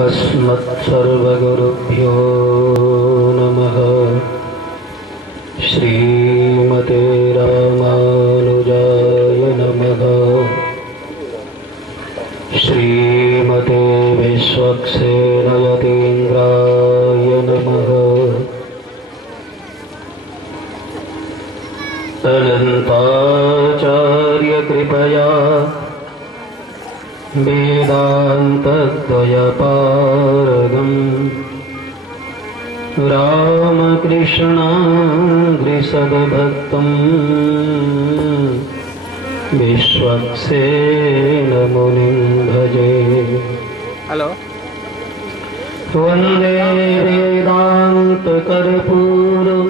अस्मत्सर्वगुरुभ्यो नमः। श्रीमते रामानुजाय नमः। श्रीमते विश्वक्सेनयतीन्द्राय नमः। अनन्ताचार्यकृपया वेदान्तद्वयपारगम् रामकृष्णाङ्घ्रिसद्भक्तं विश्वक्सेनमुनिं भजे। हेलो वन्दे वेदान्तकर्पूरं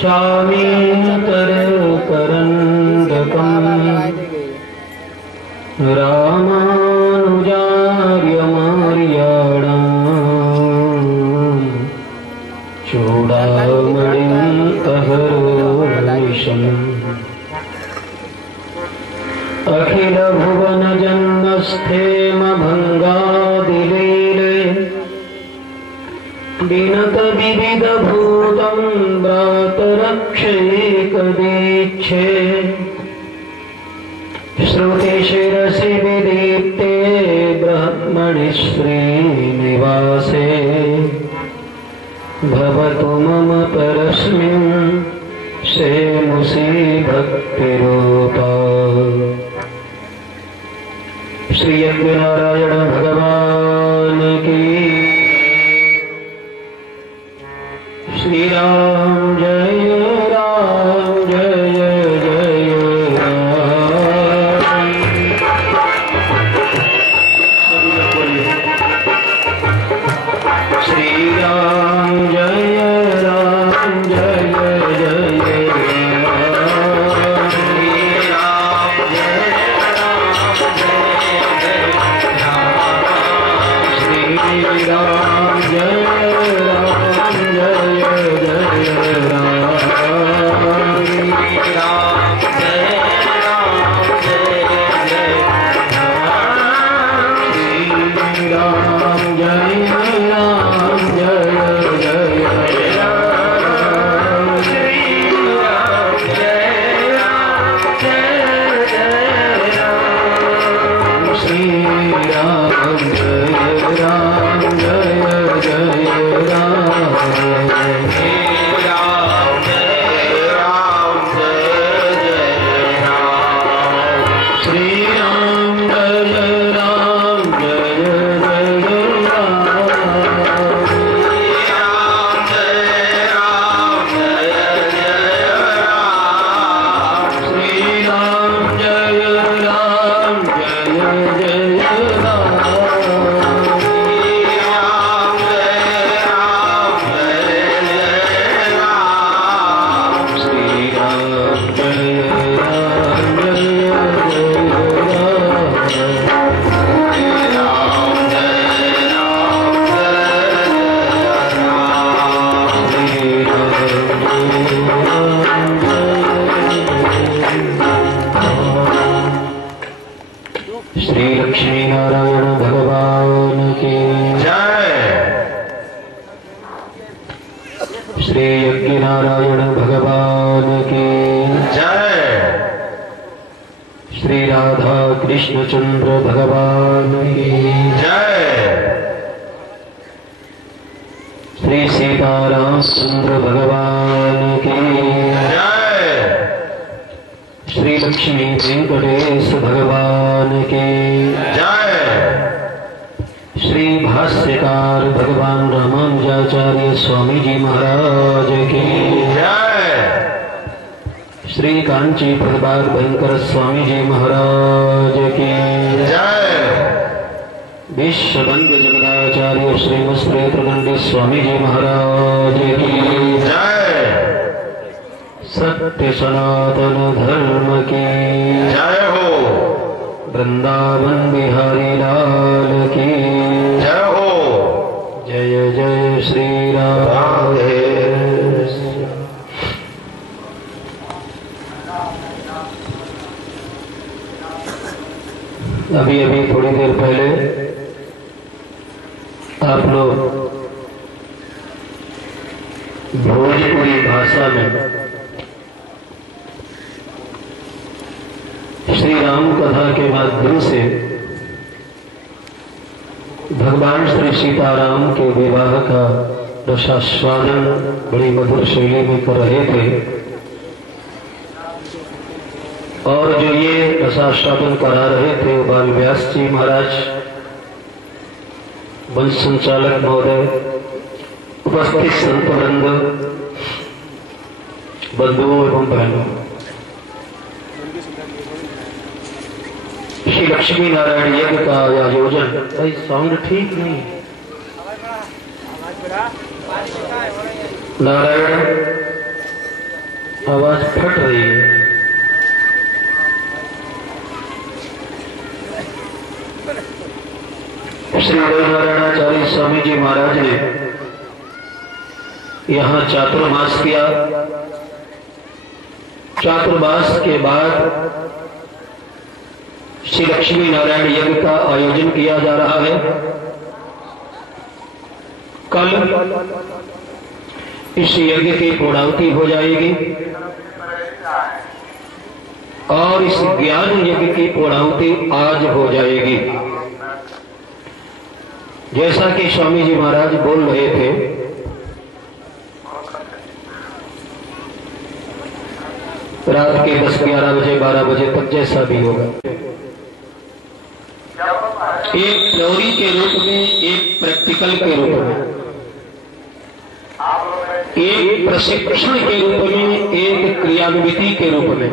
चामीतरकरन्दकम् रामानुजार्यमार्याणाम् चूडामणिम् अहर्निशम्। अखिलभुवनजन्मस्थेमभङ्गादिलीले विनतविविधभूतं व्रातरक्षैकदीक्षे। श्रुतिशिरसि विदीप्ते ब्रह्मणि श्रीनिवासे भवतु मम परस्मिन् सेमुषी भक्तिरूपा। श्री यज्ञनारायण भगवान की। श्री राम जय राम जय जय राम। श्री राम जय राम जय जय राम। श्री राम जय राम जय राम। श्री राम जय राम जय जय राम। श्री राम जय राम जय जय राम। श्री राम जय राम जय जय राम। श्री राम जय राम जय जय राम। श्री राम जय राम जय जय राम। श्री राम जय राम जय जय राम। श्री राम जय राम जय जय राम। श्री राम जय राम जय जय राम। श्री राम जय राम जय जय राम। श्री राम जय राम जय जय राम। श्री राम जय राम जय जय राम। श्री लक्ष्मी नारायण भगवान की जय। श्री यज्ञ नारायण भगवान की जय। श्री राधा कृष्णचंद्र भगवान की जय। श्री सीतारामचंद्र भगवान की जय। श्री लक्ष्मी वेंकटेश भगवान की जय। श्री भाष्यकार भगवान रामानुजाचार्य स्वामी जी महाराज की जय। श्री कांची प्रभाग भयंकर स्वामी जी महाराज की जय। विश्वबंद जगदाचार्य श्रीमस्प्रेतगंडी स्वामी जी महाराज की जय। सत्य सनातन धर्म की जय हो। वृंदावन बिहारी लाल की जय हो। जय जय श्री राधे। अभी अभी थोड़ी देर पहले आप लोग भोजपुरी भाषा में श्री राम कथा के माध्यम से भगवान श्री सीताराम के विवाह का रसास्वादन बड़ी मधुर शैली में कर रहे थे। और जो ये रसास्वादन करा रहे थे बाल व्यास जी महाराज, वंश संचालक महोदय, उपस्थित संत वृंद, बंधुओं एवं बहनों, श्री लक्ष्मी नारायण यज्ञ का आयोजन। भाई साउंड ठीक नहीं, नारायण आवाज फट रही है। श्री नारायणाचार्य स्वामी जी महाराज ने यहाँ चातुर्मास किया। चातुर्मास के बाद श्री लक्ष्मी नारायण यज्ञ का आयोजन किया जा रहा है। कल इस यज्ञ की पूर्णाहुति हो जाएगी और इस ज्ञान यज्ञ की पूर्णाहुति आज हो जाएगी। जैसा कि स्वामी जी महाराज बोल रहे थे, रात के 10, 11 बजे, 12 बजे तक जैसा भी होगा, एक थ्योरी के रूप में, एक प्रैक्टिकल के रूप में, एक प्रशिक्षण के रूप में, एक क्रियान्विति के रूप में,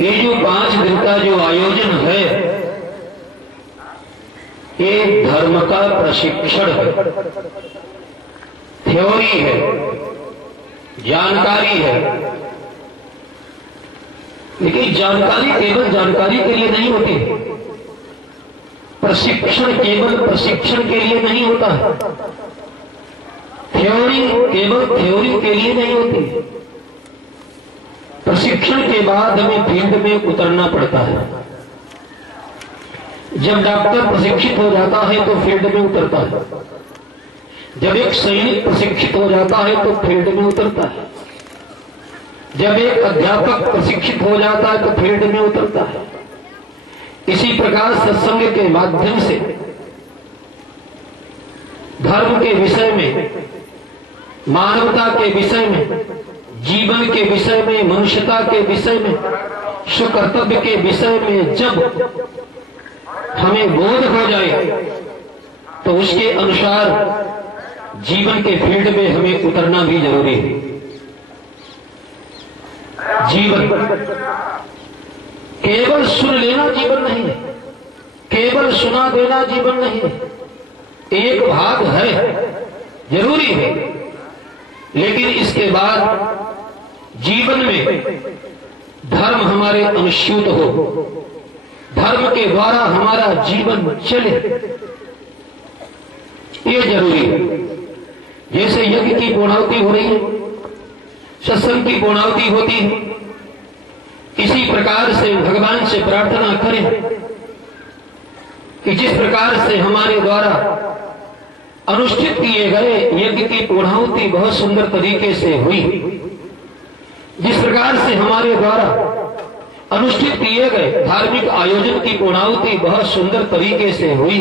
ये जो 5 दिन का जो आयोजन है, ये धर्म का प्रशिक्षण है, थ्योरी है, जानकारी है। लेकिन जानकारी केवल जानकारी के लिए नहीं होती, प्रशिक्षण केवल प्रशिक्षण के लिए नहीं होता है, थ्योरी केवल थ्योरी के लिए नहीं होती। प्रशिक्षण के बाद हमें फील्ड में उतरना पड़ता है। जब डॉक्टर प्रशिक्षित हो जाता है तो फील्ड में उतरता है, जब एक सैनिक प्रशिक्षित हो जाता है तो फील्ड में उतरता है, जब एक अध्यापक प्रशिक्षित हो जाता है तो फील्ड में उतरता है। इसी प्रकार सत्संग के माध्यम से धर्म के विषय में, मानवता के विषय में, जीवन के विषय में, मनुष्यता के विषय में, स्वकर्तव्य के विषय में जब हमें बोध हो जाए तो उसके अनुसार जीवन के फील्ड में हमें उतरना भी जरूरी है। जीवन केवल सुन लेना जीवन नहीं है, केवल सुना देना जीवन नहीं है। एक भाग है, जरूरी है, लेकिन इसके बाद जीवन में धर्म हमारे अनुस्यूत हो, धर्म के द्वारा हमारा जीवन चले, ये जरूरी है। जैसे यज्ञ की पूर्णाहुति हो रही है, सत्संग की पूर्णाहुति होती है, इसी प्रकार से भगवान से प्रार्थना करें कि जिस प्रकार से हमारे द्वारा अनुष्ठित किए गए यज्ञ की पूर्णाहुति बहुत सुंदर तरीके से हुई, जिस प्रकार से हमारे द्वारा अनुष्ठित किए गए धार्मिक आयोजन की पूर्णाहुति बहुत सुंदर तरीके से हुई,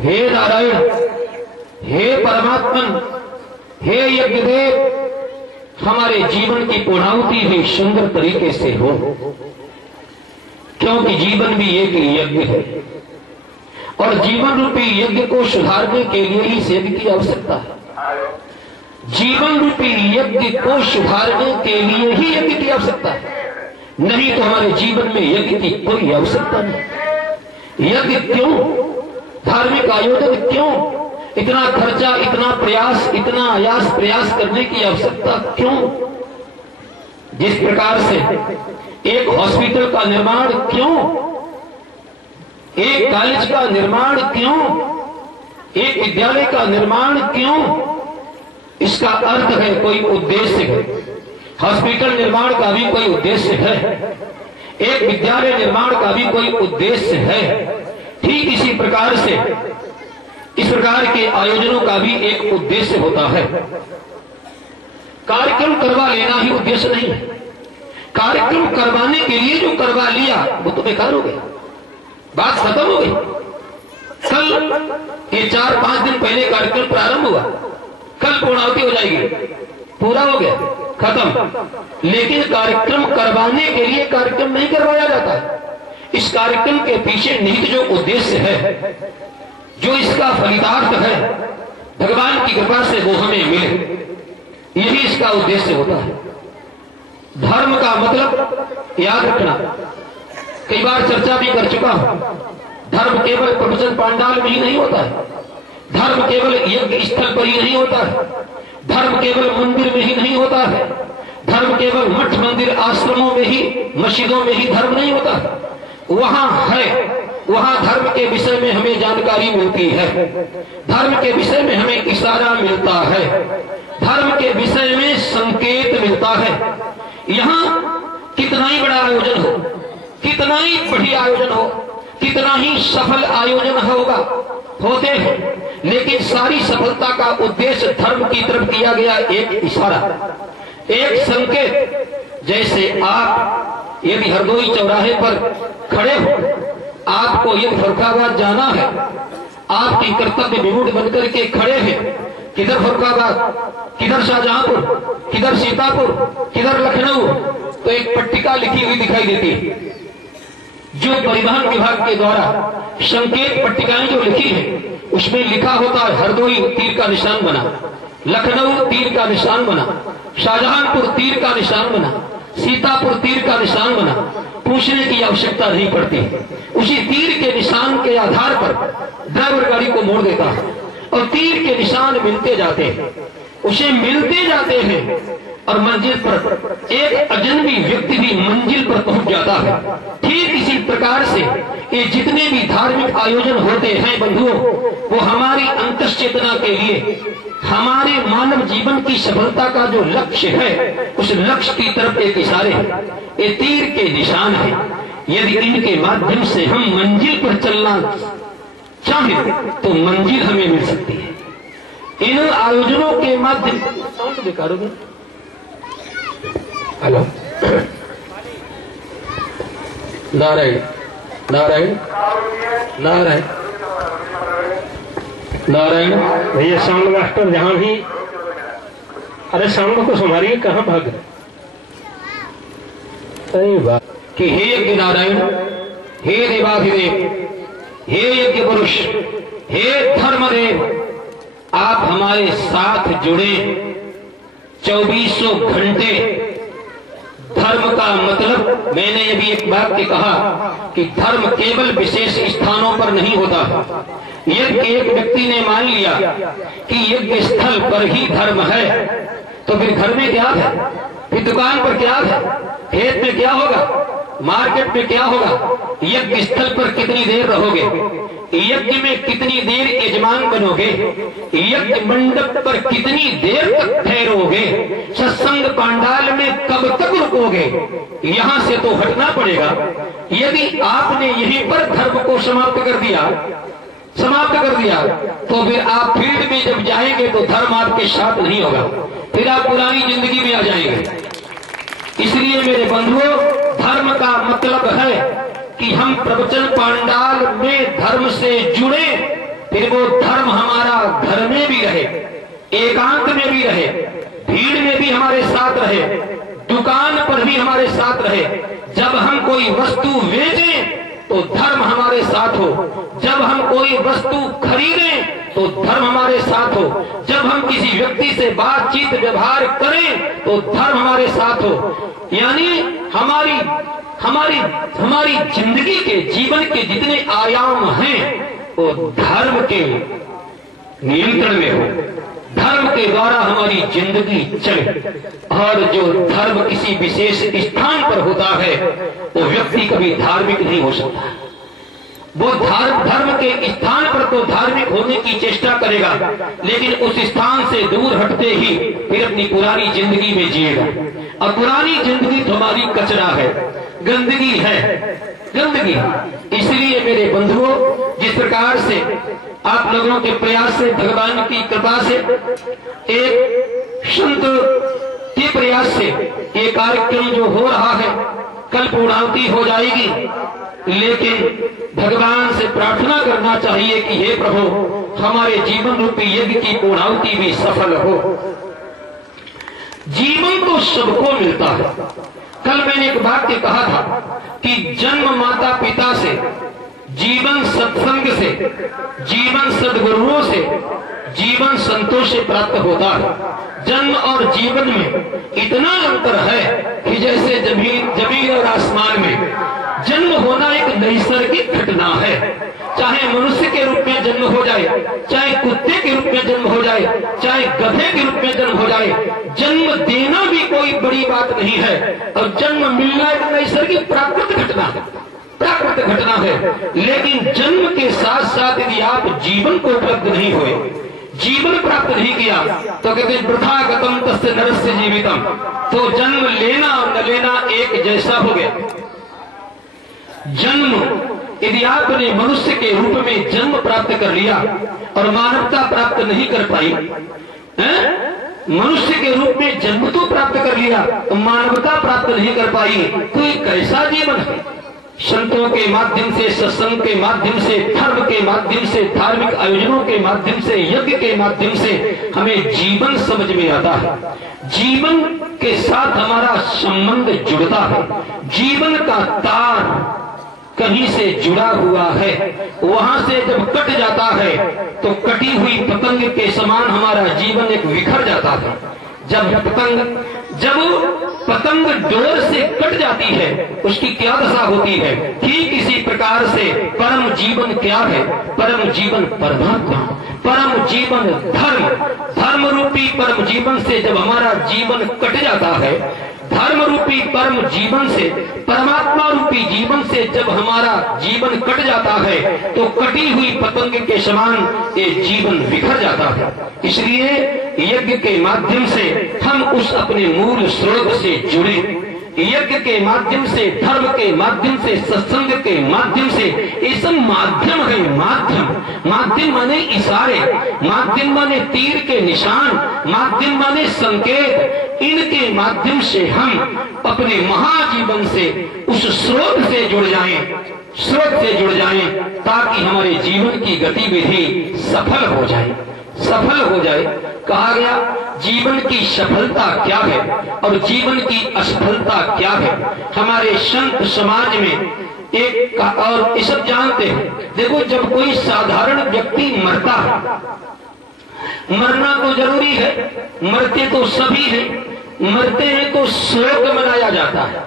हे नारायण, हे परमात्मन, हे यज्ञदेव, हमारे जीवन की पूर्णाहुति भी सुंदर तरीके से हो, क्योंकि जीवन भी एक यज्ञ है और जीवन रूपी यज्ञ को सुधारने के लिए ही सेव की आवश्यकता है। जीवन रूपी यज्ञ को सुधारने के लिए ही यज्ञ की आवश्यकता है, नहीं तो हमारे जीवन में यज्ञ की कोई आवश्यकता नहीं। यज्ञ क्यों, धार्मिक आयोजन क्यों, इतना खर्चा, इतना प्रयास, इतना आयास प्रयास करने की आवश्यकता क्यों? जिस प्रकार से एक हॉस्पिटल का निर्माण क्यों, एक कॉलेज का निर्माण क्यों, एक विद्यालय का निर्माण क्यों? इसका अर्थ है, कोई उद्देश्य है। हॉस्पिटल निर्माण का भी कोई उद्देश्य है, एक विद्यालय निर्माण का भी कोई उद्देश्य है। ठीक इसी प्रकार से इस प्रकार के आयोजनों का भी एक उद्देश्य होता है। कार्यक्रम करवा लेना ही उद्देश्य नहीं है। कार्यक्रम करवाने के लिए जो करवा लिया वो तो बेकार हो गया, बात खत्म हो गई। कल ये 4-5 दिन पहले कार्यक्रम प्रारंभ हुआ, कल पूर्णाहुति हो जाएगी, पूरा हो गया, खत्म। लेकिन कार्यक्रम करवाने के लिए कार्यक्रम नहीं करवाया जाता। इस कार्यक्रम के पीछे निहित जो उद्देश्य है, जो इसका फलितार्थ है, भगवान की कृपा से वो हमें मिले, यही इसका उद्देश्य होता है। धर्म का मतलब याद रखना, कई बार चर्चा भी कर चुका हूं, धर्म केवल प्रवचन पांडाल में ही नहीं होता है, धर्म केवल यज्ञ स्थल पर ही नहीं होता है, धर्म केवल मंदिर में ही नहीं होता है, धर्म केवल मठ मंदिर आश्रमों में ही, मस्जिदों में ही धर्म नहीं होता है। वहां है, वहां धर्म के विषय में हमें जानकारी मिलती है, धर्म के विषय में हमें इशारा मिलता है, धर्म के विषय में संकेत मिलता है। यहाँ कितना ही बड़ा आयोजन हो, कितना ही बढ़िया आयोजन हो, कितना ही सफल आयोजन होगा, होते हैं, लेकिन सारी सफलता का उद्देश्य धर्म की तरफ किया गया एक इशारा, एक संकेत। जैसे आप यदि हरदोई चौराहे पर खड़े हो, आपको यदि फरुखाबाद जाना है, आपकी कर्तव्य विमूढ़ बनकर के खड़े हैं, किधर फरुखाबाद, किधर शाहजहांपुर, किधर सीतापुर, किधर लखनऊ, तो एक पट्टिका लिखी हुई दिखाई देती है, जो परिवहन विभाग के द्वारा संकेत पट्टिकाएं जो लिखी है, उसमें लिखा होता है हरदोई तीर का निशान बना, लखनऊ तीर का निशान बना, शाहजहांपुर तीर का निशान बना, सीतापुर तीर का निशान बना। पूछने की आवश्यकता नहीं पड़ती, उसी तीर के निशान के आधार पर ड्राइवर गाड़ी को मोड़ देता है और तीर के निशान मिलते जाते हैं, उसे मिलते जाते हैं और मंजिल पर एक अजनबी व्यक्ति भी मंजिल पर पहुंच जाता है। ठीक इसी प्रकार से ये जितने भी धार्मिक आयोजन होते हैं बंधुओं, वो हमारी अंतश्चेतना के लिए, हमारे मानव जीवन की सफलता का जो लक्ष्य है, उस लक्ष्य की तरफ एक इशारे है, ये तीर के निशान है। यदि इनके माध्यम से हम मंजिल पर चलना चाहें तो मंजिल हमें मिल सकती है। इन आयोजनों के माध्यम साउंड बेकारोगे, हेलो, नारायण नारायण नारायण नारायण। भैया साउंड मास्टर जहां भी, अरे साउंड को संभालिए, कहां भाग रहे? सही बात कि हे यज्ञ नारायण, हे देवाधिदेव, हे यज्ञ पुरुष, हे धर्मदेव, आप हमारे साथ जुड़े 2400 घंटे। धर्म का मतलब, मैंने अभी एक वाक्य कहा कि धर्म केवल विशेष स्थानों पर नहीं होता। यज्ञ एक व्यक्ति ने मान लिया कि यज्ञ स्थल पर ही धर्म है, तो फिर घर में क्या है, फिर दुकान पर क्या है, खेत में क्या होगा, मार्केट में क्या होगा, यज्ञ स्थल पर कितनी देर रहोगे, यज्ञ में कितनी देर यजमान बनोगे, यज्ञ मंडप पर कितनी देर तक ठहरोगे, सत्संग पांडाल में कब तक रुकोगे, यहां से तो हटना पड़ेगा। यदि आपने यहीं पर धर्म को समाप्त कर दिया, तो फिर आप फील्ड में जब जाएंगे तो धर्म आपके साथ नहीं होगा, फिर आप पुरानी जिंदगी में आ जाएंगे। इसलिए मेरे बंधुओं, धर्म का मतलब है कि हम प्रवचन पांडाल में धर्म से जुड़े, फिर वो धर्म हमारा घर में भी रहे, एकांत में भी रहे, भीड़ में भी हमारे साथ रहे, दुकान पर भी हमारे साथ रहे। जब हम कोई वस्तु बेचें तो धर्म हमारे साथ हो, जब हम कोई वस्तु खरीदें तो धर्म हमारे साथ हो, जब हम किसी व्यक्ति से बातचीत व्यवहार करें तो धर्म हमारे साथ हो। यानी हमारी जिंदगी के, जीवन के जितने आयाम हैं वो धर्म के नियंत्रण में हो, धर्म के द्वारा हमारी जिंदगी चले। और जो धर्म किसी विशेष स्थान पर होता है वो व्यक्ति कभी धार्मिक नहीं हो सकता। वो धर्म के स्थान पर तो धार्मिक होने की चेष्टा करेगा, लेकिन उस स्थान से दूर हटते ही फिर अपनी पुरानी जिंदगी में जिएगा। और पुरानी जिंदगी तो हमारी कचरा है, गंदगी है, गंदगी। इसलिए मेरे बंधुओं, जिस प्रकार से आप लोगों के प्रयास से, भगवान की कृपा से, एक संत के प्रयास से ये कार्यक्रम जो हो रहा है, कल पूर्णाहुति हो जाएगी, लेकिन भगवान से प्रार्थना करना चाहिए कि हे प्रभु, हमारे जीवन रूपी यज्ञ की पूर्णाहुति भी सफल हो। जीवन तो सबको मिलता है। कल मैंने एक वाक्य कहा था कि जन्म माता पिता से, जीवन सत्संग से, जीवन सद्गुरुओं से, जीवन संतों से प्राप्त होता है। जन्म और जीवन में इतना अंतर है कि जैसे जमीन और आसमान में। जन्म होना एक नैसर्गिक घटना है, चाहे मनुष्य के रूप में जन्म हो जाए, चाहे कुत्ते के रूप में जन्म हो जाए, चाहे गधे के रूप में जन्म हो जाए, जन्म देना भी कोई बड़ी बात नहीं है। और जन्म मिलना एक नैसर्गिक प्राकृतिक घटना है, प्राकृतिक घटना है। लेकिन जन्म के साथ साथ यदि आप जीवन को उपलब्ध नहीं हुए, जीवन प्राप्त नहीं किया, तो कहते वृथा गतम तस्य नरस्य जीवितम, तो जन्म लेना और न लेना एक जैसा हो गया। जन्म यदि आपने मनुष्य के रूप में जन्म प्राप्त कर लिया और मानवता प्राप्त नहीं कर पाई, मनुष्य के रूप में जन्म तो प्राप्त कर लिया तो मानवता प्राप्त नहीं कर पाई, तो ये कैसा जीवन है? संतों के माध्यम से, सत्संग के माध्यम से, धर्म के माध्यम से, धार्मिक आयोजनों के माध्यम से, यज्ञ के माध्यम से हमें जीवन समझ में आता है। जीवन के साथ हमारा संबंध जुड़ता है। जीवन का तार कहीं से जुड़ा हुआ है, वहां से जब कट जाता है तो कटी हुई पतंग के समान हमारा जीवन एक बिखर जाता है। जब पतंग डोर से कट जाती है, उसकी क्या दशा होती है? ठीक इसी प्रकार से परम जीवन क्या है? परम जीवन परमात्मा, परम जीवन धर्म, धर्म रूपी परम जीवन से जब हमारा जीवन कट जाता है, धर्म रूपी परम जीवन से, परमात्मा रूपी जीवन से जब हमारा जीवन कट जाता है, तो कटी हुई पतंग के समान ये जीवन बिखर जाता है। इसलिए यज्ञ के माध्यम से हम उस अपने मूल स्रोत से जुड़े। यज्ञ के माध्यम से, धर्म के माध्यम से, सत्संग के माध्यम से, ये सब माध्यम है। माध्यम माने इशारे, माध्यम माने तीर के निशान, माध्यम माने संकेत। इनके माध्यम से हम अपने महाजीवन से, उस स्रोत से जुड़ जाएं, ताकि हमारे जीवन की गतिविधि सफल हो जाए। कहा गया जीवन की सफलता क्या है और जीवन की असफलता क्या है। हमारे संत समाज में एक और ये सब जानते हैं। देखो, जब कोई साधारण व्यक्ति मरता है, मरना तो जरूरी है, मरते तो सभी हैं। मरते हैं तो शोक मनाया जाता है,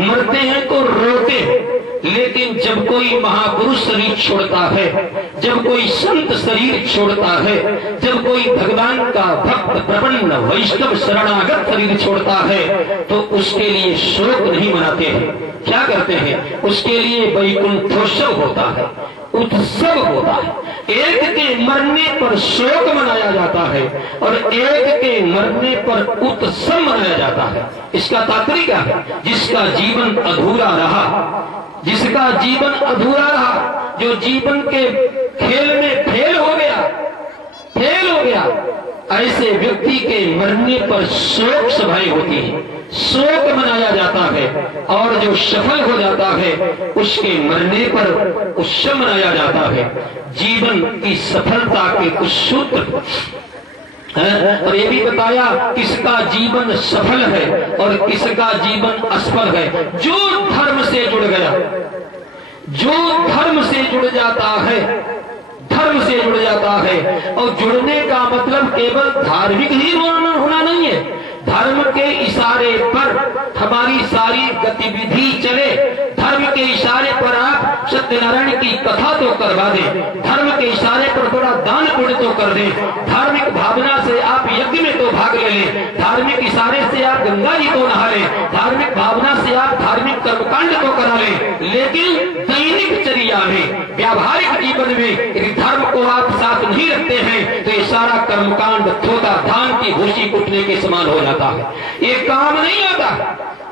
मरते हैं तो रोते हैं। लेकिन जब कोई महापुरुष शरीर छोड़ता है, जब कोई संत शरीर छोड़ता है, जब कोई भगवान का भक्त प्रपन्न वैष्णव शरणागत शरीर छोड़ता है, तो उसके लिए शोक नहीं मनाते हैं। क्या करते हैं? उसके लिए वैकुंठोत्सव होता है, उत्सव होता है। एक के मरने पर शोक मनाया जाता है और एक के मरने पर उत्सव मनाया जाता है। इसका तात्पर्य क्या है? जिसका जीवन अधूरा रहा, जो जीवन के खेल में फेल हो गया, ऐसे व्यक्ति के मरने पर शोक सभाएं होती है, शोक मनाया जाता है। और जो सफल हो जाता है, उसके मरने पर उत्सव मनाया जाता है। जीवन की सफलता के कुछ सूत्र और ये भी बताया किसका जीवन सफल है और किसका जीवन असफल है। जो धर्म से जुड़ गया, जो धर्म से जुड़ जाता है, धर्म से जुड़ जाता है। और जुड़ने का मतलब केवल धार्मिक ही होना नहीं है। धर्म के इशारे पर हमारी सारी गतिविधि चले। धर्म के इशारे पर आप सत्यनारायण की कथा तो करवा दें, धर्म के इशारे पर थोड़ा दान पुण्य तो कर दें, धार्मिक भावना से आप यज्ञ में तो भाग ले लें, धार्मिक इशारे से आप गंगा जी को नहा लें, धार्मिक भावना से आप धार्मिक कर्मकांड तो करा लें। लेकिन दैनिक चर्या में, व्यावहारिक जीवन में यदि धर्म को आप साथ नहीं रखते हैं, तो ये सारा कर्मकांड थोड़ा धान की भूसी कुटने के समान हो जाता है। ये काम नहीं आता।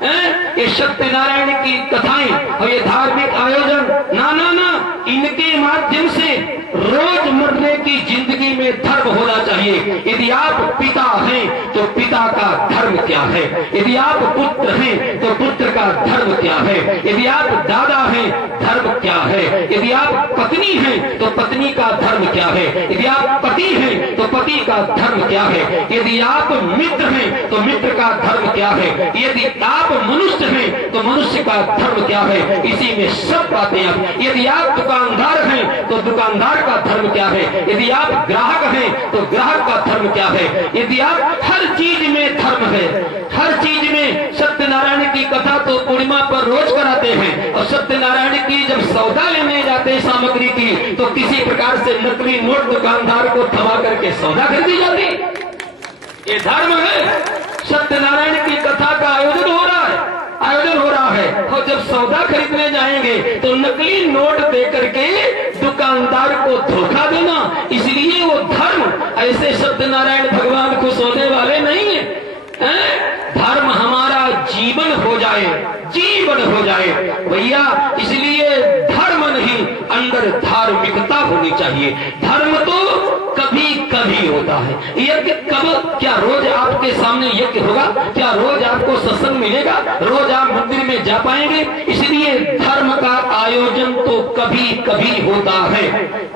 ये सत्यनारायण की कथाएं और ये धार्मिक आयोजन ना ना ना, इनके माध्यम से रोजमर्रे की जिंदगी में धर्म होना चाहिए। यदि आप पिता हैं तो पिता का धर्म क्या है, यदि आप पुत्र हैं तो पुत्र का धर्म क्या है, यदि आप दादा हैं धर्म क्या है, यदि आप पत्नी हैं तो पत्नी का धर्म क्या है, यदि आप पति हैं तो पति का धर्म क्या है, यदि आप मित्र हैं तो मित्र का धर्म क्या है, यदि आप मनुष्य हैं तो मनुष्य का धर्म क्या है। इसी में सब बातें आप, यदि आप दुकानदार हैं तो दुकानदार का धर्म क्या है, यदि आप ग्राहक हैं तो ग्राहक का धर्म क्या है, यदि आप हर चीज में धर्म है, हर चीज में। सत्यनारायण की कथा तो पूर्णिमा पर रोज कराते हैं, और सत्यनारायण की जब सौदा लेने जाते हैं सामग्री की, तो किसी प्रकार से नकली नोट दुकानदार को थमा करके सौदा खरीदी जाती। ये धर्म है। सत्यनारायण की कथा का आयोजन हो रहा है, और जब सौदा खरीदने जाएंगे तो नकली नोट दे करके दुकानदार को धोखा देना, इसलिए वो धर्म। ऐसे सत्यनारायण भगवान खुश होने वाले नहीं है। धर्म हमारा जीवन हो जाए, जीवन हो जाए भैया। इसलिए धर्म नहीं, अंदर धार्मिकता होनी चाहिए। धर्म तो कभी कभी होता है। यज्ञ कब, क्या रोज आपके सामने यज्ञ होगा? क्या रोज आपको सत्संग मिलेगा? रोज आप मंदिर में जा पाएंगे? इसलिए धर्म का आयोजन तो कभी कभी होता है,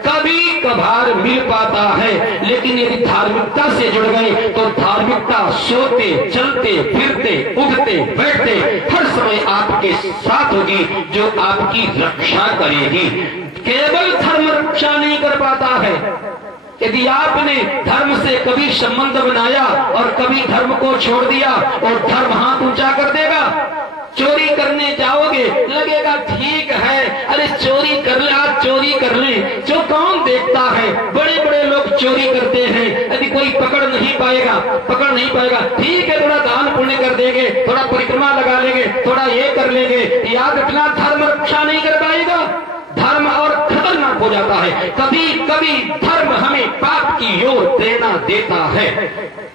कभी कभार मिल पाता है। लेकिन यदि धार्मिकता से जुड़ गए तो धार्मिकता सोते चलते फिरते उठते बैठते हर समय आपके साथ होगी, जो आपकी रक्षा करेगी। केवल धर्म रक्षा नहीं कर पाता है। यदि आपने धर्म से कभी संबंध बनाया और कभी धर्म को छोड़ दिया, और धर्म हाथ ऊंचा कर देगा। चोरी करने जाओगे, लगेगा ठीक है, अरे चोरी कर ले, आज चोरी कर ले, जो कौन देखता है। बड़े बड़े लोग चोरी करते हैं, यदि कोई पकड़ नहीं पाएगा, ठीक है, थोड़ा दान पुण्य कर देंगे, थोड़ा परिक्रमा लगा लेंगे, थोड़ा ये कर लेंगे। याद रखना, धर्म रक्षा नहीं कर पाएगा। धर्म और खतरनाक हो जाता है। कभी कभी धर्म हमें पाप की ओर प्रेरणा देता है।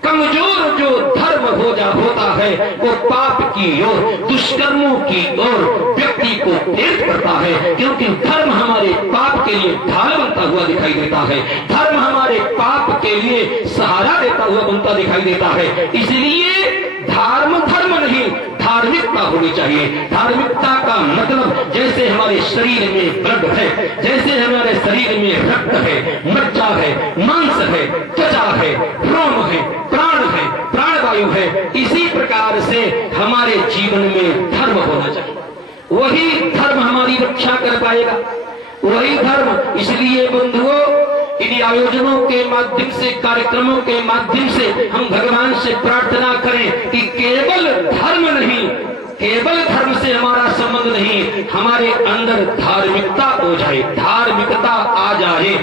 कमजोर जो धर्म होता है वो पाप की ओर, दुष्कर्मों की ओर व्यक्ति को प्रेरित करता है। क्योंकि धर्म हमारे पाप के लिए ढाल बनता हुआ दिखाई देता है। धर्म हमारे पाप के लिए सहारा देता हुआ बनता दिखाई देता है। इसलिए धर्म नहीं, धार्मिकता होनी चाहिए। धार्मिकता का मतलब, जैसे हमारे शरीर में ब्लड है, जैसे हमारे शरीर में रक्त है, मज्जा है, मांस है, त्वचा है, रोम है, प्राणवायु है, इसी प्रकार से हमारे जीवन में धर्म होना चाहिए। वही धर्म हमारी रक्षा कर पाएगा, वही धर्म। इसलिए बंधुओं, इन आयोजनों के माध्यम से, कार्यक्रमों के माध्यम से हम भगवान से प्रार्थना करें कि केवल धर्म नहीं, केवल धर्म से हमारा संबंध नहीं, हमारे अंदर धार्मिकता हो जाए, धार्मिकता आ जाए,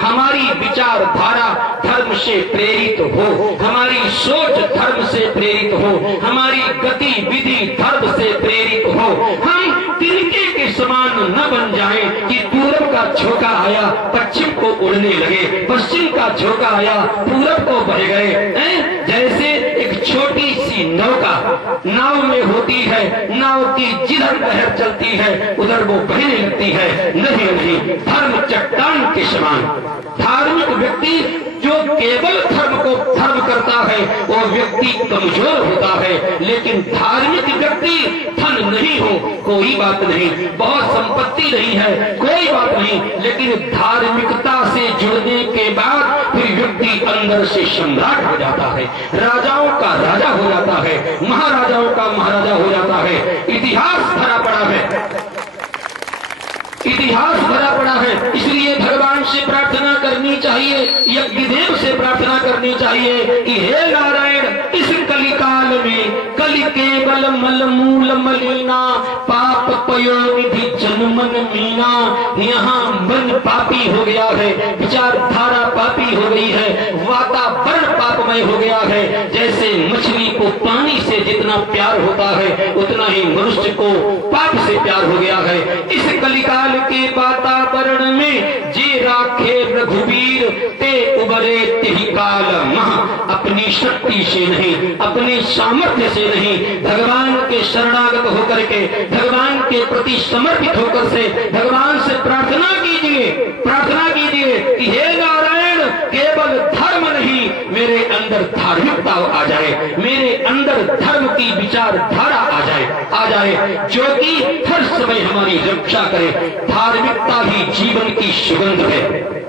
हमारी विचारधारा धर्म से प्रेरित हो, हमारी सोच धर्म से प्रेरित हो, हमारी गतिविधि धर्म से प्रेरित हो। हम तिनके के समान न बन जाएं कि पूरब का झोंका आया पश्चिम को उड़ने लगे, पश्चिम का झोंका आया पूरब को बह गए। जैसे एक छोटी सी नौका नाव में होती है, नाव की जिधर लहर चलती है उधर वो बहने लगती है। नहीं, धर्म चट्टान के समान। धार्मिक व्यक्ति जो केवल धर्म को धर्म करता है वो व्यक्ति कमजोर होता है। लेकिन धार्मिक व्यक्ति, धन नहीं हो कोई बात नहीं, बहुत संपत्ति नहीं है कोई बात नहीं, लेकिन धार्मिकता से जुड़ने के बाद फिर व्यक्ति अंदर से सम्राट हो जाता है, राजाओं का राजा हो जाता है, महाराजाओं का महाराजा हो जाता है। इतिहास भरा पड़ा है, इतिहास भरा पड़ा है। इसलिए भगवान से प्रार्थना करनी चाहिए, यज्ञदेव से प्रार्थना करनी चाहिए कि हे नारायण, इस कलिकाल में कलि केवल मल मूल मलिना, पाप पयोनिधि जन्मन मीना। यहाँ मन पापी हो गया है, विचारधारा पापी हो गई है, वातावरण पापमय हो गया है। जैसे मछली को पानी से जितना प्यार होता है उतना ही मनुष्य को पाप से प्यार हो गया है। इस कलिकाल के वातावरण में जे राखे रघुवीर ते उबरे तिहि काल मह, अपनी शक्ति से नहीं, अपने सामर्थ्य से नहीं, भगवान के शरणागत होकर के, भगवान के प्रति समर्पित होकर से भगवान से प्रार्थना कीजिए कि हे नारायण, केवल धर्म नहीं, मेरे अंदर धार्मिकता आ जाए, मेरे अंदर धर्म की विचारधारा आ जाए जो कि हर समय हमारी रक्षा करे। धार्मिकता ही जीवन की सुगंध है,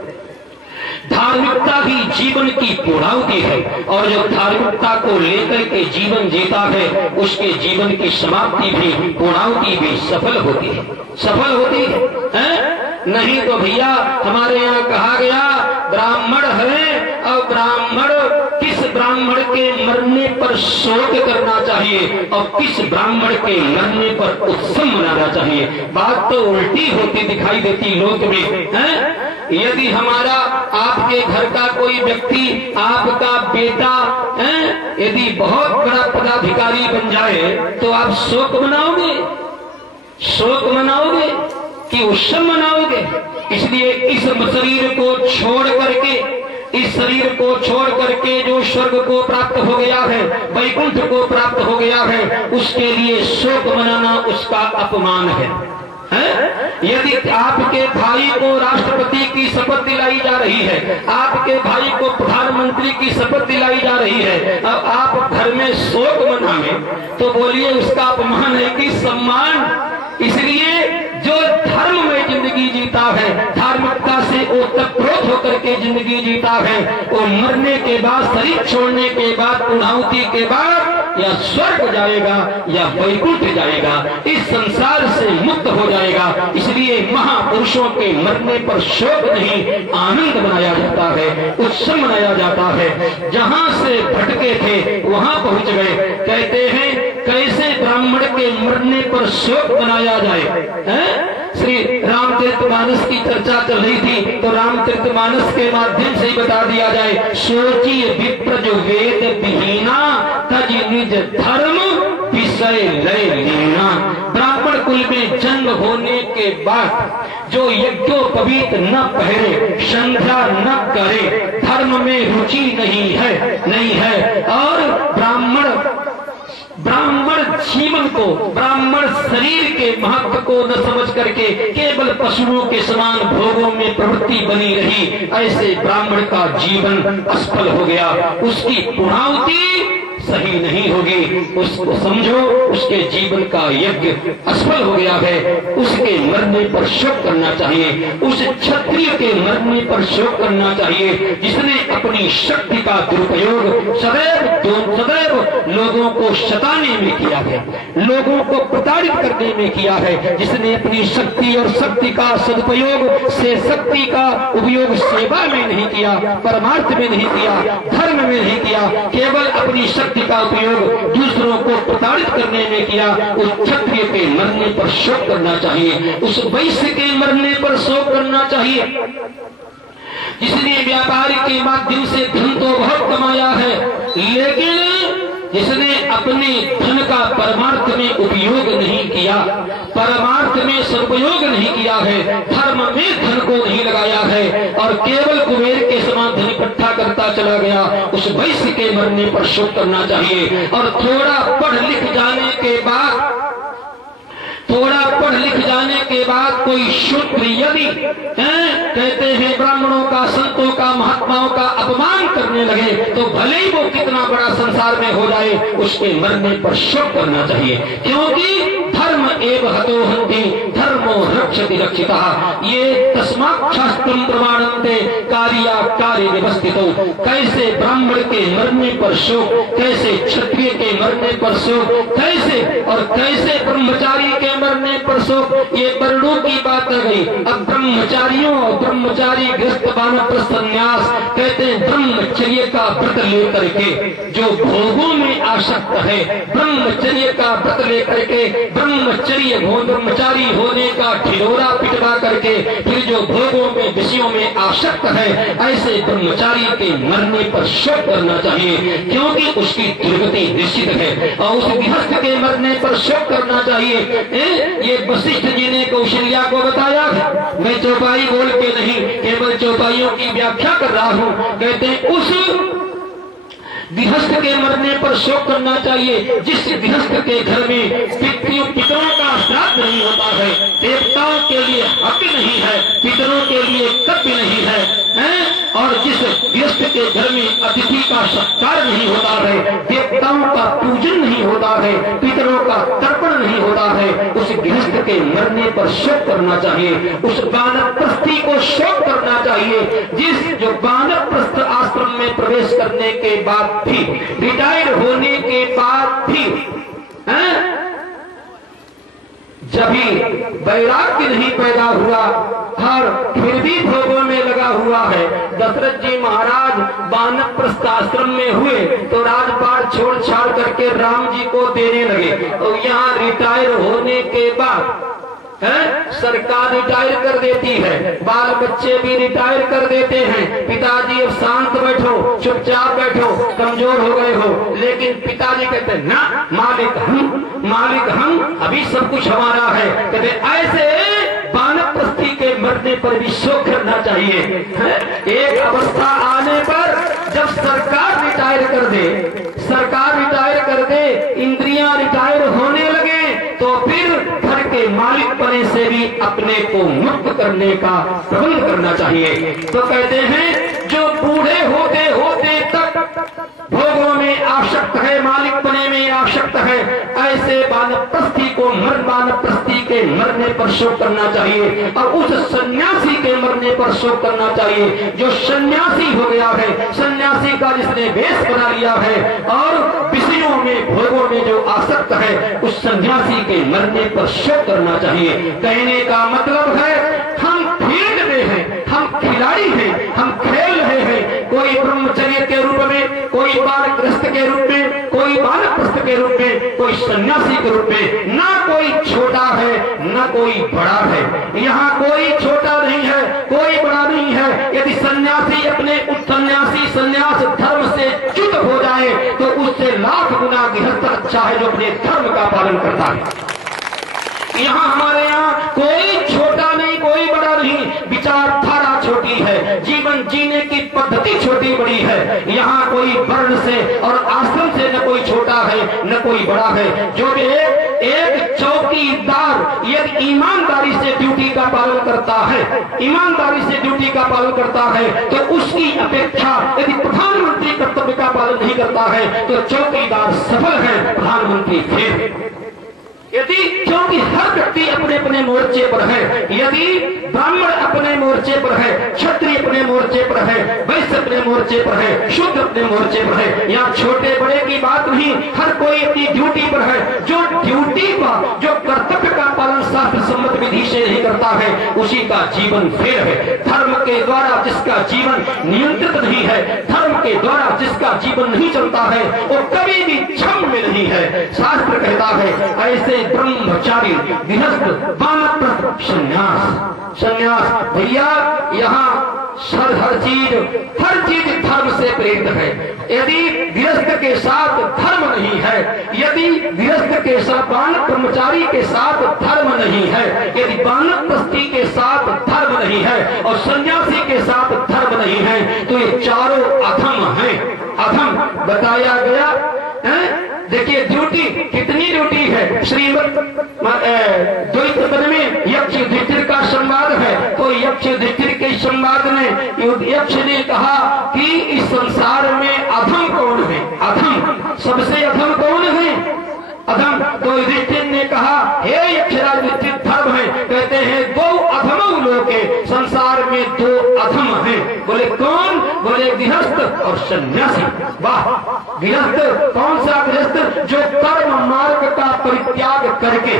धार्मिकता ही जीवन की पूर्णाहुति है, और जो धार्मिकता को लेकर के जीवन जीता है उसके जीवन की समाप्ति भी, पूर्णाहुति भी सफल होती है? नहीं तो भैया हमारे यहाँ कहा गया ब्राह्मण है, और ब्राह्मण किस ब्राह्मण के मरने पर शोक करना चाहिए और किस ब्राह्मण के मरने पर उत्सव मनाना चाहिए। बात तो उल्टी होती दिखाई देती लोक में है। यदि हमारा आपके घर का कोई व्यक्ति, आपका बेटा है, यदि बहुत बड़ा पदाधिकारी बन जाए तो आप शोक मनाओगे कि उत्सव मनाओगे? इसलिए इस शरीर को छोड़ करके जो स्वर्ग को प्राप्त हो गया है, वैकुंठ को प्राप्त हो गया है, उसके लिए शोक मनाना उसका अपमान है। यदि आपके भाई को राष्ट्रपति की शपथ दिलाई जा रही है, आपके भाई को प्रधानमंत्री की शपथ दिलाई जा रही है, अब आप घर में शोक मनाएं तो बोलिए उसका अपमान है कि सम्मान? इसलिए जो धर्म में जिंदगी जीता है, धार्मिकता से ओतप्रोत होकर के जिंदगी जीता है, वो मरने के बाद, शरीर छोड़ने के बाद, पूर्णाहुति के बाद या स्वर्ग जाएगा या वैकुंठ जाएगा, इस संसार से मुक्त हो जाएगा। इसलिए महापुरुषों के मरने पर शोक नहीं, आनंद मनाया जाता है, उत्सव मनाया जाता है। जहां से भटके थे वहां पहुंच गए। कहते हैं कैसे ब्राह्मण के मरने पर शोक मनाया जाए? श्री रामचरितमानस की चर्चा चल रही थी तो रामचरितमानस के माध्यम से ही बता दिया जाए। सोची विप्र जो वेद विहीना, तज निज धर्म विषय लय लीना। ब्राह्मण कुल में जन्म होने के बाद जो यज्ञोपवीत न पहरे, संध्या न करे, धर्म में रुचि नहीं है और ब्राह्मण जीवन को, ब्राह्मण शरीर के महत्व को न समझ करके केवल पशुओं के समान भोगों में प्रवृत्ति बनी रही, ऐसे ब्राह्मण का जीवन असफल हो गया, उसकी पूर्णाहुति सही नहीं होगी। उसको समझो, उसके जीवन का यज्ञ असफल हो गया है। उसके मरने पर शोक करना चाहिए, उस क्षत्रिय के मरने पर शोक करना चाहिए जिसने अपनी शक्ति का दुरुपयोग सदैव लोगों को सताने में किया है, लोगों को प्रताड़ित करने में किया है, जिसने अपनी शक्ति और शक्ति का सदुपयोग से शक्ति का उपयोग सेवा में नहीं किया, परमार्थ में नहीं किया, धर्म में नहीं किया, केवल अपनी शक्ति का उपयोग दूसरों को प्रताड़ित करने में किया। उस क्षत्रिय के मरने पर शोक करना चाहिए, उस वैश्य के मरने पर शोक करना चाहिए जिसने व्यापार के माध्यम से धन तो बहुत कमाया है, लेकिन जिसने अपने धन का परमार्थ में उपयोग नहीं किया, परमार्थ में सदुपयोग नहीं किया है, धर्म में धन को नहीं लगाया है और केवल कुबेर के समान धन इकट्ठा करता चला गया, उस वैश्य के मरने पर शोक करना चाहिए। और थोड़ा पढ़ लिख जाने के बाद कोई शूद्र यदि कहते हैं ब्राह्मणों का, संतों का, महात्माओं का अपमान करने लगे तो भले ही वो कितना बड़ा संसार में हो जाए, उसके मरने पर शोक करना चाहिए, क्योंकि धर्म एव हतो हन्ति धर्मो रक्षति रक्षितः। ये तस्मात् शास्त्रम प्रमाणन्ते कार्या कार्य व्यवस्थितो। कैसे ब्राह्मण के मरने पर शोक, कैसे क्षत्रिय के मरने पर शोक, कैसे ब्रह्मचारी के मरने पर शोक, ये वर्णों की बात आ गई। अब ब्रह्मचारियों और ब्रह्मचारी गृहस्थ वानप्रस्थ संन्यास कहते हैं ब्रह्मचर्य का व्रत लेकर के जो भोगों में आसक्त है, ब्रह्मचर्य का व्रत लेकर के ब्रह्मचारी होने का ठिठोरा पिटवा करके फिर जो भोगों में विषयों में आसक्त है, ऐसे ब्रह्मचारी के मरने पर शोक करना चाहिए, क्योंकि उसकी दुर्गति निश्चित है। और उस गृहस्थ के मरने पर शोक करना चाहिए। ये वशिष्ठ जी ने कौशल्या को बताया। मैं चौपाई बोल के नहीं, केवल चौपाइयों की व्याख्या कर रहा हूँ। कहते हैं उस गृहस्थ के मरने पर शोक करना चाहिए। जिस गृहस्थ के घर में पितरों का श्राद्ध नहीं होता है, देवताओं के लिए हक नहीं है, पितरों के लिए कर्तव्य नहीं है, और जिस गृहस्थ के घर में अतिथि का सत्कार नहीं होता है, देवताओं का पूजन नहीं होता है, पितरों का तर्पण नहीं होता है, उस गृहस्थ के मरने पर शोक करना चाहिए। उस वानप्रस्थी को शोक करना चाहिए जो वानप्रस्थ आश्रम में प्रवेश करने के बाद भी, रिटायर होने के बाद भी जब भी वैराग्य नहीं पैदा हुआ और फिर भी भोगों में लगा हुआ है। दशरथ जी महाराज वानप्रस्थ आश्रम में हुए तो राजपाट छोड़ छाड़ करके राम जी को देने लगे। तो यहाँ रिटायर होने के बाद सरकार रिटायर कर देती है, बाल बच्चे भी रिटायर कर देते हैं। पिताजी अब शांत बैठो, चुपचाप बैठो, कमजोर हो गए हो, लेकिन पिताजी कहते हैं ना, मालिक हम, अभी सब कुछ हमारा है। कहते ऐसे वानप्रस्थी के मरने पर भी शोक करना चाहिए। एक अवस्था आने पर जब सरकार रिटायर कर दे, इंद्रियां रिटायर होने लगे, तो फिर घर के मालिक बने से भी अपने को मुक्त करने का प्रबंध करना चाहिए। तो कहते हैं जो बूढ़े होते होते तक भोगों में आसक्त है, मालिक बने में आसक्त है, ऐसे वानप्रस्थी को वानप्रस्थी के मरने पर शोक करना चाहिए। और उस सन्यासी के मरने पर शोक करना चाहिए जो सन्यासी हो गया है, सन्यासी का जिसने वेश बना लिया है और विषयों में भोगों में जो आसक्त है, उस सन्यासी के मरने पर शोक करना चाहिए। कहने का मतलब है हम फील्ड में हैं, हम खिलाड़ी हैं, हम खेल रहे हैं, कोई ब्रह्मचर्य के रूप में, कोई वानप्रस्थ के रूप में, कोई वानप्रस्थ के रूप में, कोई सन्यासी के रूप में। ना कोई छोटा है ना कोई बड़ा है, यहाँ कोई छोटा नहीं है, कोई बड़ा नहीं है। यदि सन्यासी अपने सन्यास धर्म से च्युत हो जाए तो उससे लाख गुना गृहस्थ अच्छा है जो अपने धर्म का पालन करता है। यहाँ हमारे यहाँ कोई छोटा नहीं, कोई बड़ा नहीं, विचारधारा छोटी है, जीवन जीने की पद्धति छोटी बड़ी है। यहाँ कोई वर्ण से और आश्रम से न कोई छोटा है न कोई बड़ा है। जो भी एक चौकीदार यदि ईमानदारी से ड्यूटी का पालन करता है, ईमानदारी से ड्यूटी का पालन करता है, तो उसकी अपेक्षा यदि प्रधानमंत्री कर्तव्य का पालन नहीं करता है तो चौकीदार सफल है, प्रधानमंत्री फेल। यदि क्योंकि हर व्यक्ति अपने अपने मोर्चे पर है, यदि ब्राह्मण अपने मोर्चे पर है, क्षत्रिय अपने मोर्चे पर है, वैश्य अपने मोर्चे पर है, शूद्र अपने मोर्चे पर है, यहाँ छोटे बड़े की बात नहीं, हर कोई अपनी ड्यूटी पर है। जो ड्यूटी का, जो कर्तव्य का पालन शास्त्र सम्मत विधि से नहीं करता है उसी का जीवन फेल है। धर्म के द्वारा जिसका जीवन नियंत्रित नहीं है, धर्म के द्वारा जिसका जीवन नहीं चलता है, वो कभी भी क्षम्य नहीं है। शास्त्र कहता है ऐसे ब्रह्मचारी, गृहस्थ, वानप्रस्थ, सन्यास। भैया यहाँ हर चीज धर्म से प्रेरित है। यदि गृहस्थ के साथ धर्म नहीं है, यदि गृहस्थ के साथ ब्रह्मचारी के साथ धर्म नहीं है, यदि वानप्रस्थी के साथ धर्म नहीं है और सन्यासी के साथ धर्म नहीं है, तो ये चारों अधम हैं। अधम बताया गया है। देखिए ड्यूटी, कितनी ड्यूटी है। श्रीमद द्वैत पद में यक्ष युधिष्ठिर का संवाद है, तो यक्ष युधिष्ठिर के संवाद में यक्ष ने कहा कि इस संसार में अधम कौन है, अधम सबसे अधम कौन है, अधम। तो युधिष्ठिर ने कहा हे यक्षराज युधिष्ठिर धर्म है। कहते हैं दो अधम लोग संसार में, दो अधम हैं। बोले कौन? बोले गृहस्थ और सन्यासी। वाह, गृहस्थ कौन सा गृहस्थ? जो कर्म मार्ग का परित्याग करके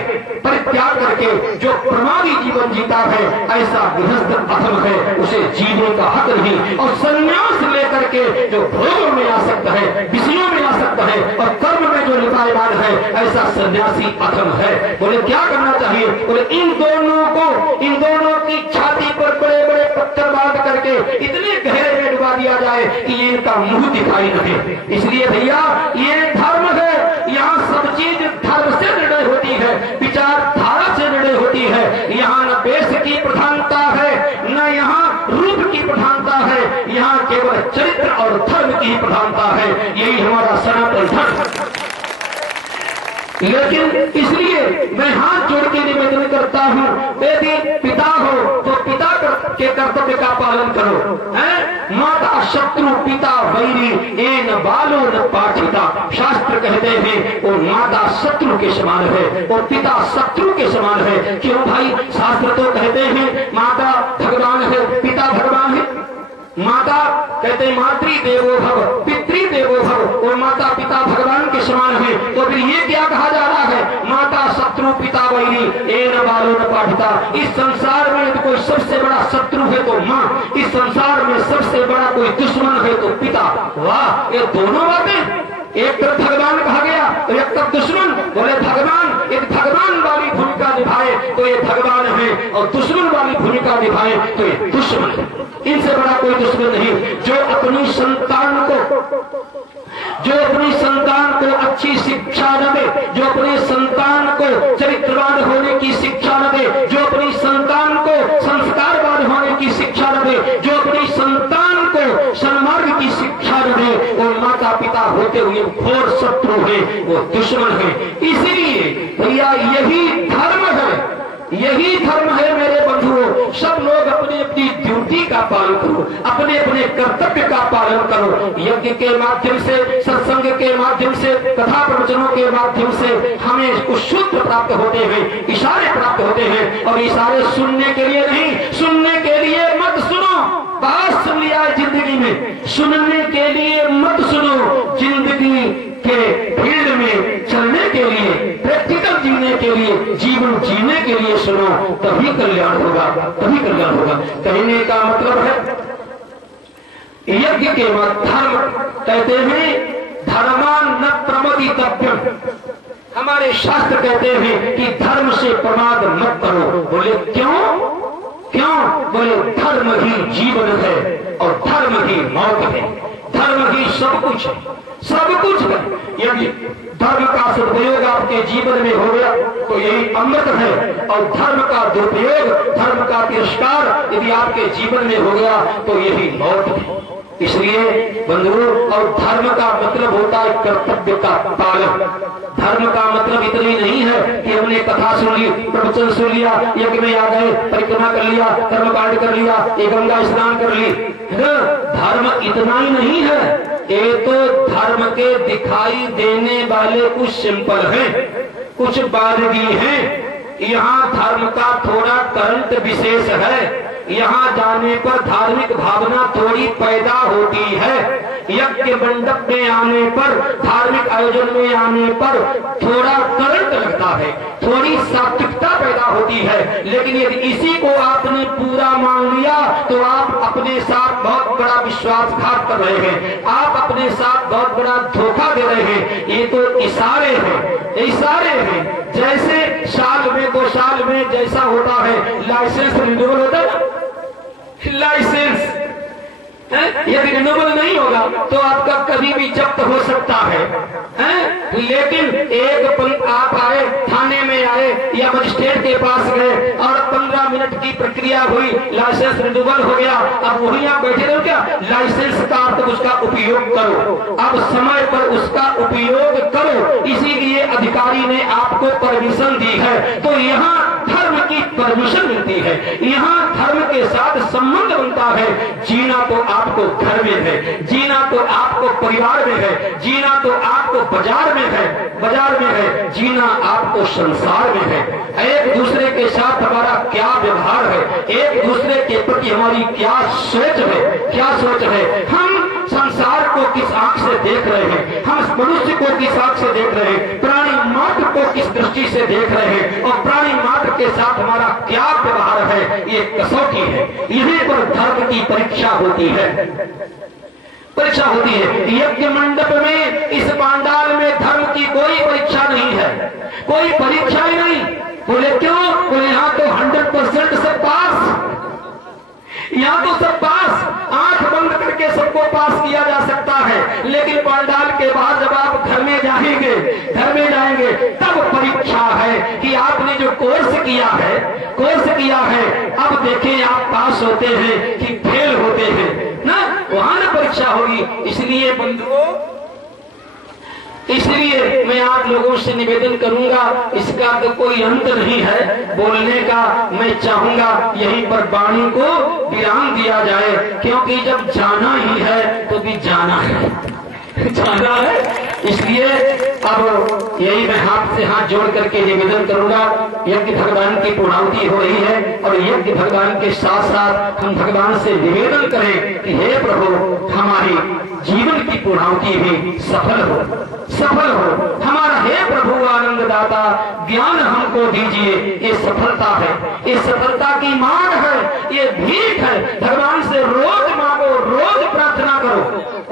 जो प्रमादी जीवन जीता है, ऐसा गृहस्थ अधम है, उसे जीने का हक नहीं। और सन्यास लेकर के जो भोगों में आसक्त है, विषयों में आसक्त है और कर्म में जो लिपायमान है, ऐसा सन्यासी अधम है। बोले क्या करना चाहिए? बोले इन दोनों की छाती पर बड़े बड़े पत्थर बांध करके इतने गहरे में डुबा दिया जाए कि इनका मुंह दिखाई न दे। इसलिए भैया ये धर्म है, यहाँ सब चीज धर्म से निर्णय होती है, विचारधारा से निर्णय होती है। यहाँ न वेश की प्रधानता है, न यहाँ रूप की प्रधानता है, यहाँ केवल चरित्र और धर्म की प्रधानता है। यही धर्म। लेकिन इसलिए मैं हाथ जोड़ के निवेदन करता हूं, यदि पिता हो तो पिता के कर्तव्य का पालन करो। है माता शत्रु पिता वैरी ये न बालो न पाठिता। शास्त्र कहते हैं वो माता शत्रु के समान है और पिता शत्रु के समान है। क्यों भाई? शास्त्र तो कहते हैं माता भगवान है, पिता भगवान है। माता कहते मातृ देवो भव पितृ देवो भव, और माता पिता भगवान के समान है। तो फिर ये क्या कहा जा रहा है? माता शत्रु पिता वैरी ए न बालो न पाठिता। इस संसार में तो कोई सबसे बड़ा शत्रु है तो माँ, इस संसार में सबसे बड़ा कोई दुश्मन है तो पिता। वाह, ये दोनों बातें, एक तरफ भगवान कहा गया और एक तरफ दुश्मन। बोले भगवान, एक भगवान वाली भूमिका निभाए तो ये भगवान है, और दुश्मन वाली भूमिका निभाए तो ये दुश्मन है। इनसे बड़ा कोई दुश्मन नहीं। जो अपनी संतान को अच्छी शिक्षा न दे, जो अपने संतान को चरित्रवान होने की शिक्षा न दे, जो अपनी संतान को संस्कारवान होने की शिक्षा न दे, जो अपनी संतान को सन्मार्ग की शिक्षा न दे, वो माता पिता होते हुए घोर शत्रु है, वो दुश्मन है। इसलिए भैया यही धर्म है, यही धर्म है मेरे बंधुओं। सब लोग अपनी अपनी ड्यूटी का पालन करो, अपने अपने कर्तव्य का पालन करो। यज्ञ के माध्यम से, सत्संग के माध्यम से, कथा प्रवचनों के माध्यम से हमें कुछ सूत्र प्राप्त होते हैं, इशारे प्राप्त होते हैं। और इशारे सुनने के लिए नहीं, सुनने के लिए मत सुनो। बात सुन लिया जिंदगी में, सुनने के लिए मत सुनो। जिंदगी के फील्ड में चलने के लिए, प्रैक्टिकल जीने के लिए, जीवन जीने के लिए सुनो, तभी कल्याण होगा, तभी कल्याण होगा। कहने का मतलब है यज्ञ के धर्म कहते हैं धर्मान न प्रमदितव्यम। हमारे शास्त्र कहते हैं कि धर्म से प्रमाद मत करो। बोले क्यों? क्यों? बोले धर्म ही जीवन है और धर्म ही मौत है, धर्म ही सब कुछ है, सब कुछ है। यदि धर्म का सदुपयोग आपके जीवन में हो गया तो यही अमृत है, और धर्म का दुरुपयोग, धर्म का तिरस्कार यदि आपके जीवन में हो गया तो यही मौत है। इसलिए बंधुओं, और धर्म का मतलब होता है कर्तव्य का पालन। धर्म का मतलब इतना ही नहीं है कि हमने कथा सुन ली, प्रवचन सुन लिया, यज्ञ में आ गए, परिक्रमा कर लिया, कर्मकांड कर लिया, एक गंगा स्नान कर ली। धर्म इतना ही नहीं है। ये तो धर्म के दिखाई देने वाले कुछ सिंपल हैं, कुछ बादगी हैं। यहाँ धर्म का थोड़ा करंट विशेष है, यहाँ जाने पर धार्मिक भावना थोड़ी पैदा होती है। यज्ञ मंडप में आने पर, धार्मिक आयोजन में आने पर थोड़ा करंट लगता है, थोड़ी सात्विकता पैदा होती है। लेकिन यदि इसी को आपने पूरा मान लिया तो आप अपने साथ बहुत बड़ा विश्वासघात कर रहे हैं, आप अपने साथ बहुत बड़ा धोखा दे रहे हैं। ये तो इशारे हैं, इशारे हैं। जैसे साल में 2 साल में जैसा होता है लाइसेंस रिन्यूअल होता है, लाइसेंस यदि रिन्यूअल नहीं होगा तो आपका कभी भी जब्त हो सकता है। लेकिन एक आप आए, थाने में आए या मजिस्ट्रेट के पास गए और 15 मिनट की प्रक्रिया हुई, लाइसेंस रिन्यूअल हो गया, अब वहीं आप बैठे रहो क्या? लाइसेंस का अर्थ उसका उपयोग करो, अब समय पर उसका उपयोग करो। इसीलिए अधिकारी ने आपको परमिशन दी है, तो यहाँ धर्म की परमिशन मिलती है, यहाँ धर्म के साथ संबंध बनता है। जीना तो आपको घर में है, जीना तो आपको परिवार में है, जीना तो आपको बाजार में है, बाजार में है, जीना आपको संसार में है। एक दूसरे के साथ हमारा क्या व्यवहार है, एक दूसरे के प्रति हमारी क्या सोच है, क्या सोच है। हम संसार को किस आंख से देख रहे हैं, हम मनुष्य को किस आंख से देख रहे हैं, प्राणी मात्र को किस दृष्टि से देख रहे हैं, और प्राणी मात्र के साथ हमारा क्या व्यवहार है, ये कसौटी है। यहीं पर धर्म की परीक्षा होती है, परीक्षा होती है। यज्ञ मंडप में, इस पांडाल में धर्म की कोई परीक्षा नहीं है, कोई परीक्षा ही नहीं। बोले क्यों? बोले यहाँ तो 100% सब पास, यहाँ तो सब पास, आंख बंद करके सबको पास किया जा सकता है। लेकिन पांडाल के बाद जब आप घर में जाएंगे, घर में जाएंगे, तब परीक्षा है कि आपने जो कोर्स किया है, कोर्स किया है, अब देखें आप पास होते हैं कि फेल होते हैं ना, वहां ना परीक्षा होगी। इसलिए बंधुओं, इसलिए मैं आप लोगों से निवेदन करूंगा, इसका तो कोई अंत नहीं है बोलने का। मैं चाहूंगा यहीं पर वाणी को विराम दिया जाए, क्योंकि जब जाना ही है तो भी जाना है, जाना है। इसलिए अब यही मैं हाथ से हाथ जोड़ करके निवेदन करूंगा, यज्ञ भगवान की पूर्णाहुति हो रही है और यज्ञ भगवान के साथ साथ हम भगवान से निवेदन करें कि हे प्रभु हमारी जीवन की पूर्णाहुति भी सफल हो, सफल हो। हमारा हे प्रभु आनंद दाता ज्ञान हमको दीजिए, ये सफलता है, ये सफलता की मांग है, ये भीख है। भगवान से रोज मांगो, रोज प्रार्थना करो,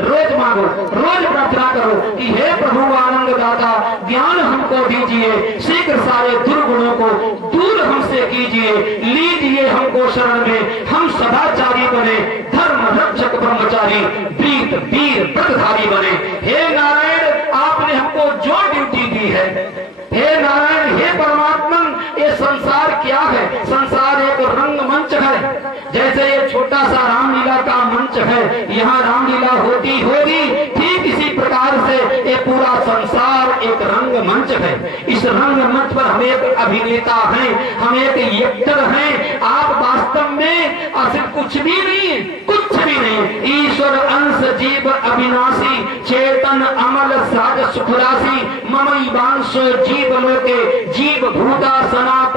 रोज मांगो, रोज प्रार्थना करो कि हे प्रभु आनंद दाता ज्ञान हमको दीजिए, शीघ्र सारे दुर्गुणों को दूर हमसे कीजिए, लीजिए हमको शरण में, हम सदाचारी बने, धर्म रक्षक ब्रह्मचारी, प्रीत वीर व्रतधारी बने। हे नारायण आपने हमको जो ड्यूटी दी है, हे नारायण हे परमात्मा, ये संसार क्या है? संसार एक रंगमंच है, जैसे ये छोटा सा रामलीला का मंच है, यहाँ रामलीला होती होगी, ठीक इसी प्रकार से ये पूरा संसार एक रंगमंच है। इस रंगमंच पर हम एक अभिनेता हैं, हम एक एक्टर हैं। आप वास्तव में सिर्फ कुछ भी नहीं, कुछ भी नहीं। ईश्वर अंश जीव अविनाशी, चेतन अमल सहज सुखराशि, ममई वांश जीव लोके, जीव भूता सनातन।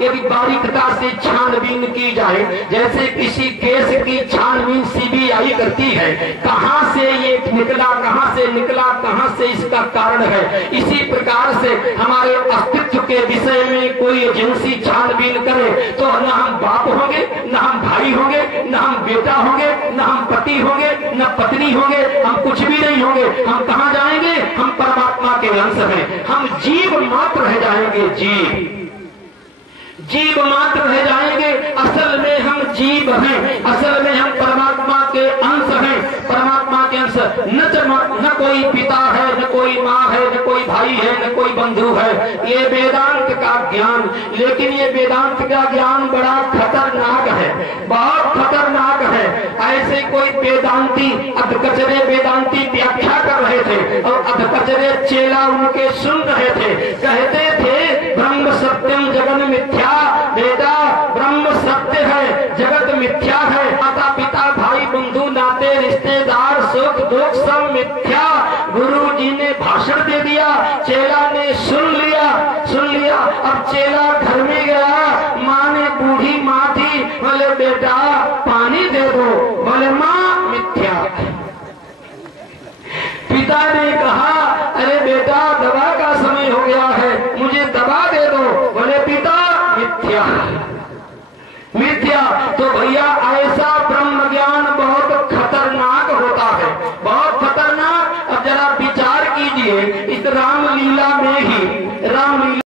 यदि बारीकता से छानबीन की जाए, जैसे किसी केस की छानबीन सीबीआई करती है, कहां से ये निकला, कहां से निकला, कहां से इसका कारण है, इसी प्रकार से हमारे अस्तित्व के विषय में कोई एजेंसी छानबीन करे तो न हम बाप होंगे, न हम भाई होंगे, न हम बेटा होंगे, न हम पति होंगे, न पत्नी होंगे, हम कुछ भी नहीं होंगे। हम कहां जाएंगे? हम परमात्मा के अंश हैं, हम जीव मात्र रह जाएंगे, जीव मात्र रह जाएंगे। असल में हम जीव हैं, असल में हम परमात्मा के अंश हैं, परमात्मा के अंश। न कोई पिता है, न कोई माँ है, न कोई भाई है, न कोई बंधु है। ये वेदांत का ज्ञान, लेकिन ये वेदांत का ज्ञान बड़ा खतरनाक है, बहुत खतरनाक है। ऐसे कोई वेदांती अधकचरे वेदांती व्याख्या कर रहे थे और अधकचरे चेला उनके सुन रहे थे, कहते थे ब्रह्म सत्यम जगन मिथ्या। बेटा ब्रह्म सत्य है, जगत मिथ्या है। माता पिता भाई बंधु नाते रिश्तेदार सुख दुख सब मिथ्या। गुरु जी ने भाषण दे दिया, चेला ने सुन लिया, सुन लिया। अब चेला घर में गया, माँ ने, बूढ़ी माँ थी, बोले बेटा पानी दे दो, बोले माँ मिथ्या। पिता ने कहा अरे बेटा दवा का समय हो गया है, मुझे दवा दे दो, बोले पिता मिथ्या, मिथ्या। तो भैया ऐसा ब्रह्म ज्ञान बहुत खतरनाक होता है, बहुत खतरनाक। अब जरा विचार कीजिए, इस रामलीला में ही, रामलीला